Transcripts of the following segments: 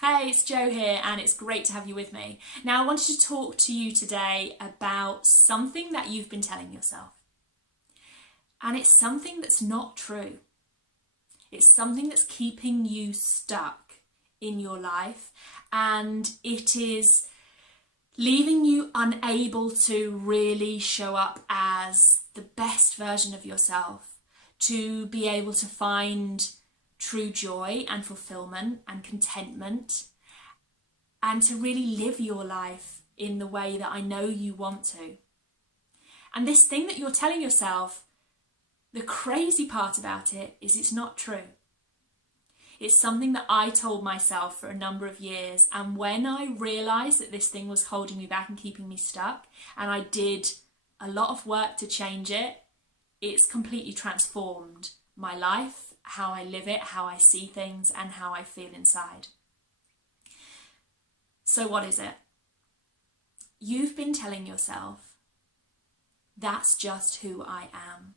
Hey, it's Jo here, and it's great to have you with me. Now, I wanted to talk to you today about something that you've been telling yourself. And it's something that's not true. It's something that's keeping you stuck in your life, and it is leaving you unable to really show up as the best version of yourself, to be able to find true joy and fulfillment and contentment, and to really live your life in the way that I know you want to. And this thing that you're telling yourself, the crazy part about it is it's not true. It's something that I told myself for a number of years, and when I realised that this thing was holding me back and keeping me stuck, and I did a lot of work to change it, it's completely transformed my life, how I live it, how I see things, and how I feel inside. So what is it? You've been telling yourself, that's just who I am.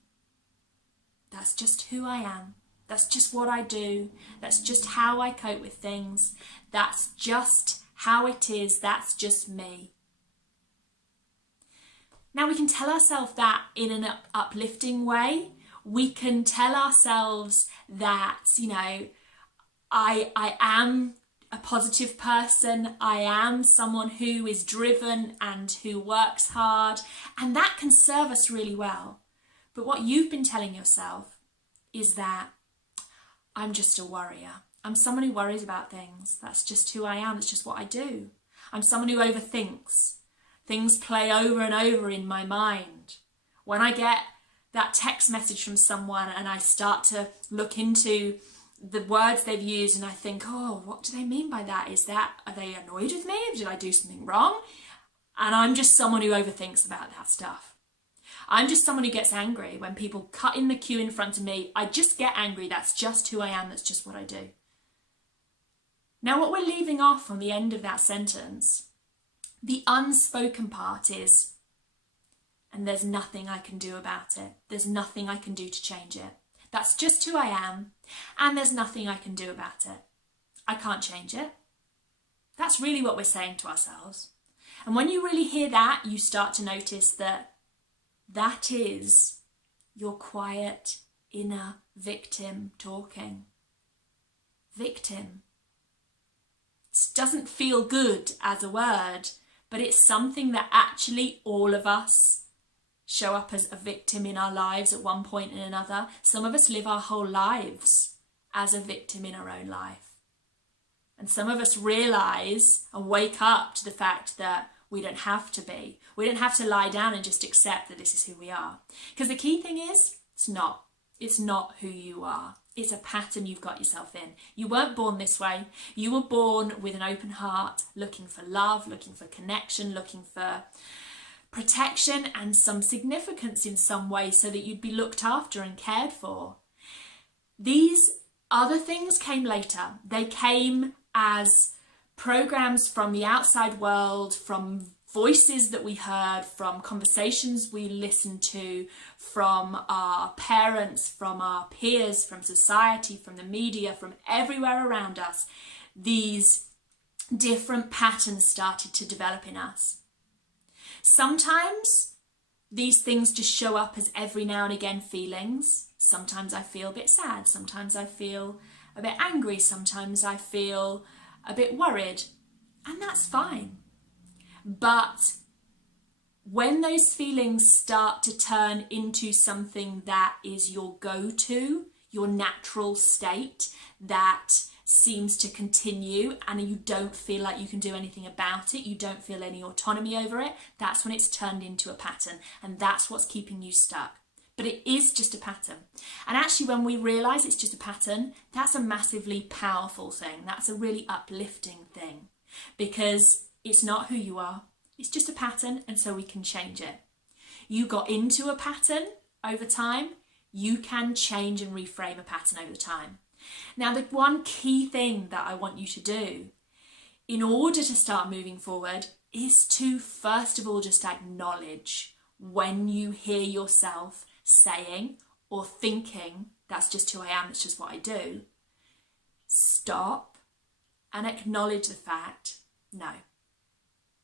That's just who I am. That's just what I do. That's just how I cope with things. That's just how it is. That's just me. Now, we can tell ourselves that in an uplifting way. We can tell ourselves that, I am a positive person. I am someone who is driven and who works hard. And that can serve us really well. But what you've been telling yourself is that I'm just a worrier. I'm someone who worries about things. That's just who I am. It's just what I do. I'm someone who overthinks. Things play over and over in my mind. When I get that text message from someone and I start to look into the words they've used and I think, oh, what do they mean by that? Are they annoyed with me? Did I do something wrong? And I'm just someone who overthinks about that stuff. I'm just someone who gets angry when people cut in the queue in front of me. I just get angry. That's just who I am. That's just what I do. Now, what we're leaving off on the end of that sentence, the unspoken part is, and there's nothing I can do about it. There's nothing I can do to change it. That's just who I am, and there's nothing I can do about it. I can't change it. That's really what we're saying to ourselves. And when you really hear that, you start to notice that that is your quiet inner victim talking. Victim. It doesn't feel good as a word, but it's something that actually all of us show up as a victim in our lives at one point or another. Some of us live our whole lives as a victim in our own life. And some of us realise and wake up to the fact that we don't have to be. We don't have to lie down and just accept that this is who we are. Because the key thing is, it's not. It's not who you are. It's a pattern you've got yourself in. You weren't born this way. You were born with an open heart, looking for love, looking for connection, looking for protection and some significance in some way so that you'd be looked after and cared for. These other things came later. They came as programs from the outside world, from voices that we heard, from conversations we listened to, from our parents, from our peers, from society, from the media, from everywhere around us. These different patterns started to develop in us. Sometimes these things just show up as every now and again feelings. Sometimes I feel a bit sad. Sometimes I feel a bit angry. Sometimes I feel a bit worried. And that's fine. But when those feelings start to turn into something that is your go-to, your natural state, that seems to continue and you don't feel like you can do anything about it, you don't feel any autonomy over it, that's when it's turned into a pattern, and that's what's keeping you stuck. But it is just a pattern. And actually, when we realise it's just a pattern, that's a massively powerful thing. That's a really uplifting thing, because it's not who you are. It's just a pattern, and so we can change it. You got into a pattern over time. You can change and reframe a pattern over time. Now, the one key thing that I want you to do in order to start moving forward is to, first of all, just acknowledge when you hear yourself saying or thinking, that's just who I am, it's just what I do. Stop and acknowledge the fact, no,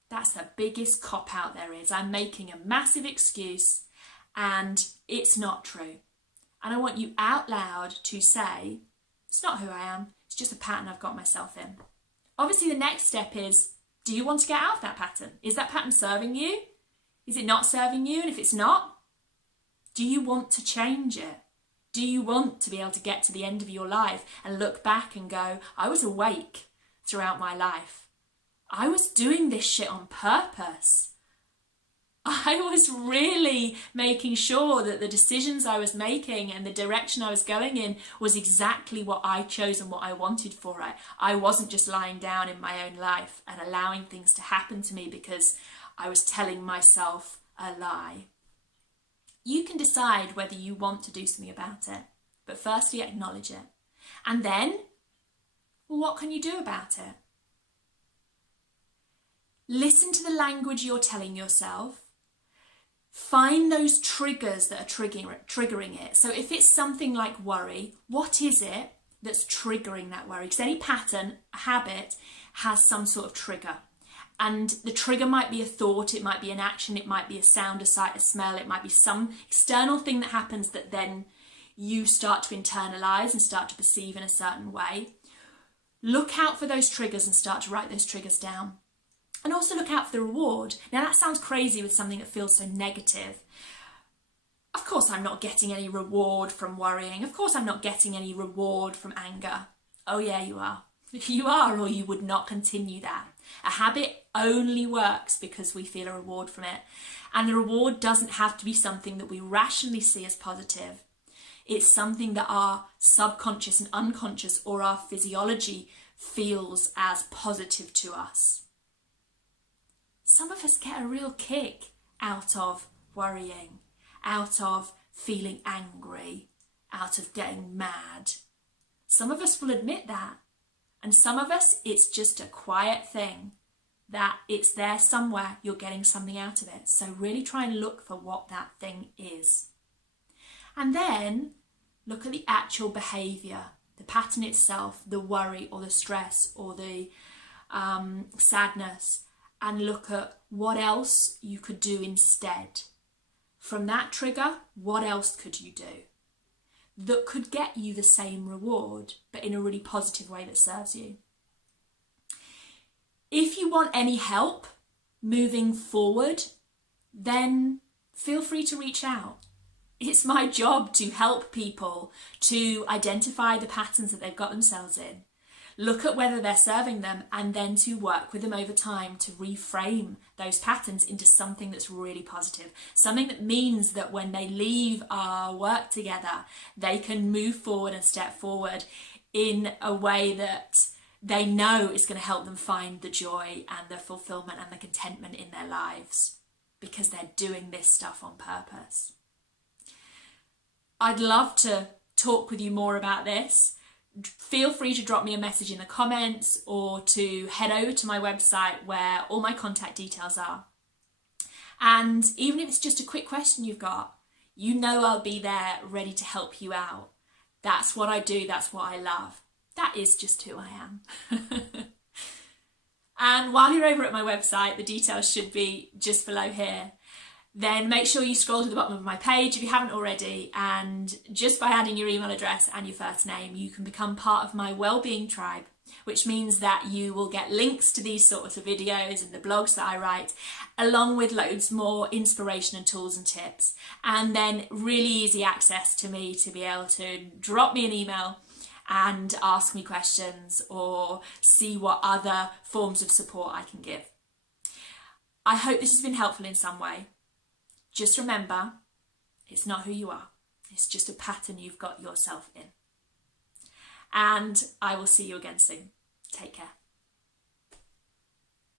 that's the biggest cop-out there is. I'm making a massive excuse and it's not true. And I want you out loud to say, it's not who I am, it's just a pattern I've got myself in. Obviously, the next step is, do you want to get out of that pattern? Is that pattern serving you? Is it not serving you? And if it's not, do you want to change it? Do you want to be able to get to the end of your life and look back and go, I was awake throughout my life. I was doing this shit on purpose. I was really making sure that the decisions I was making and the direction I was going in was exactly what I chose and what I wanted for it. I wasn't just lying down in my own life and allowing things to happen to me because I was telling myself a lie. You can decide whether you want to do something about it, but firstly acknowledge it. And then, well, what can you do about it? Listen to the language you're telling yourself. Find those triggers that are triggering it. So if it's something like worry, what is it that's triggering that worry? Because any pattern, a habit, has some sort of trigger. And the trigger might be a thought, it might be an action, it might be a sound, a sight, a smell, it might be some external thing that happens that then you start to internalise and start to perceive in a certain way. Look out for those triggers and start to write those triggers down. And also look out for the reward. Now that sounds crazy with something that feels so negative. Of course I'm not getting any reward from worrying. Of course I'm not getting any reward from anger. Oh yeah, you are. You are, or you would not continue that. A habit only works because we feel a reward from it. And the reward doesn't have to be something that we rationally see as positive. It's something that our subconscious and unconscious or our physiology feels as positive to us. Some of us get a real kick out of worrying, out of feeling angry, out of getting mad. Some of us will admit that. And some of us, it's just a quiet thing that it's there somewhere, you're getting something out of it. So really try and look for what that thing is. And then look at the actual behaviour, the pattern itself, the worry or the stress or the sadness, and look at what else you could do instead. From that trigger, what else could you do that could get you the same reward, but in a really positive way that serves you? If you want any help moving forward, then feel free to reach out. It's my job to help people to identify the patterns that they've got themselves in, look at whether they're serving them, and then to work with them over time to reframe those patterns into something that's really positive. Something that means that when they leave our work together, they can move forward and step forward in a way that they know is going to help them find the joy and the fulfillment and the contentment in their lives because they're doing this stuff on purpose. I'd love to talk with you more about this. Feel free to drop me a message in the comments or to head over to my website where all my contact details are. And even if it's just a quick question you've got, you know I'll be there ready to help you out. That's what I do, that's what I love. That is just who I am. And while you're over at my website, the details should be just below here. Then make sure you scroll to the bottom of my page if you haven't already, and just by adding your email address and your first name, you can become part of my wellbeing tribe, which means that you will get links to these sorts of videos and the blogs that I write, along with loads more inspiration and tools and tips, and then really easy access to me to be able to drop me an email and ask me questions or see what other forms of support I can give. I hope this has been helpful in some way. Just remember, it's not who you are. It's just a pattern you've got yourself in. And I will see you again soon. Take care.